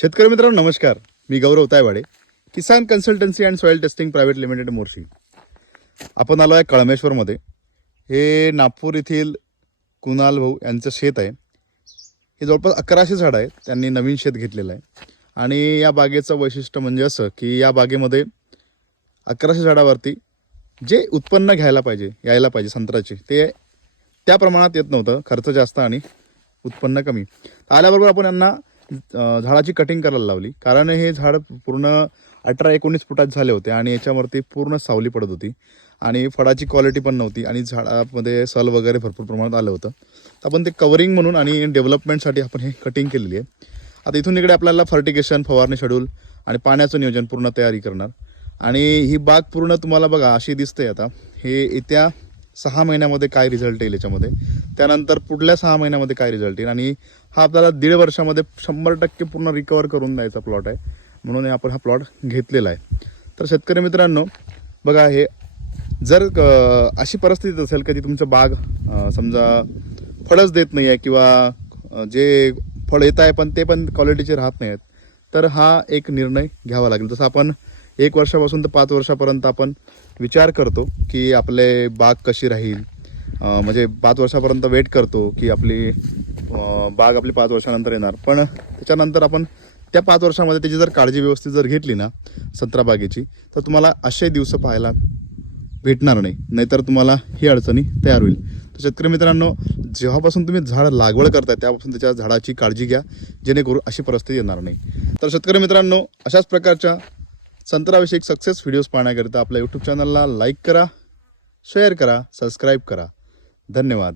शेतकरी मित्रांनो नमस्कार. मी Gaurav Taywade, Kisan consultancy and soil testing private limited Morshi. आपण आलो आहे कळमेश्वरमध्ये. हे नागपूर येथील कुणाल भाऊ यांचं शेत आहे. हे जवळपास 1100 झाडं आहेत. त्यांनी नवीन शेत घेतलेलं आहे आणि या बागेचं वैशिष्ट्य म्हणजे असं की या बागेमध्ये 1100 झाडावरती जे उत्पन्न यायला पाहिजे संत्र्याचे ते त्या प्रमाणात येत नव्हतं. खर्च जास्त आणि उत्पन्न कमी. आल्याबरोबर आपण यांना झाडाची कटिंग करायला लावली, कारण हे झाड पूर्ण 18-19 फुटात झाले होते आणि याच्यावरती पूर्ण सावली पडत होती आणि फळाची क्वालिटी पण नव्हती आणि झाडामध्ये सल वगैरे भरपूर प्रमाणात आलं होतं. तर आपण ते कवरिंग म्हणून आणि डेव्हलपमेंटसाठी आपण हे कटिंग केलेली आहे. आता इथून इकडे आपल्याला फर्टिगेशन, फवारणी शेड्यूल आणि पाण्याचं नियोजन पूर्ण तयारी करणार. आणि ही बाग पूर्ण तुम्हाला बघा अशी दिसते. आता हे येत्या 6 महिन्यामध्ये काय रिझल्ट येईल याच्यामध्ये, त्यानंतर पुढल्या 6 महिन्यामध्ये काय रिझल्ट येईल, आणि हा आपल्याला 1.5 वर्षामध्ये 100% पूर्ण रिकवर करून द्यायचा प्लॉट आहे. म्हणून आपण हा प्लॉट घेतलेला आहे. तर शेतकरी मित्रांनो बघा, हे जर अशी परिस्थिती असेल की तुमचं बाग समजा फळच देत नाही आहे किंवा जे फळ येत आहे पण ते पण क्वालिटीचे राहत नाही आहेत, तर हा एक निर्णय घ्यावा लागेल. जसं आपण 1 वर्षापासून तर 5 वर्षापर्यंत आपण विचार करतो की आपले बाग कशी राहील, म्हणजे 5 वर्षापर्यंत वेट करतो की आपली बाग 5 वर्षानंतर येणार. पण त्याच्यानंतर आपण त्या 5 वर्षामध्ये त्याची जर काळजी व्यवस्थित जर घेतली ना संत्रा बागेची, तर तुम्हाला असे दिवस पाहायला भेटणार नाही. नाहीतर तुम्हाला ही अडचणी तयार होईल. तर शेतकरी मित्रांनो, जेव्हापासून तुम्ही झाड लागवड करताय त्यापासून त्याच्या झाडाची काळजी घ्या, जेणेकरून अशी परिस्थिती येणार नाही. तर शेतकरी मित्रांनो, अशाच प्रकारच्या संत्र्याविषयक सक्सेस व्हिडिओज पाहण्याकरिता आपल्या यूट्यूब चॅनलला लाईक करा, शेअर करा, सबस्क्राईब करा. धन्यवाद.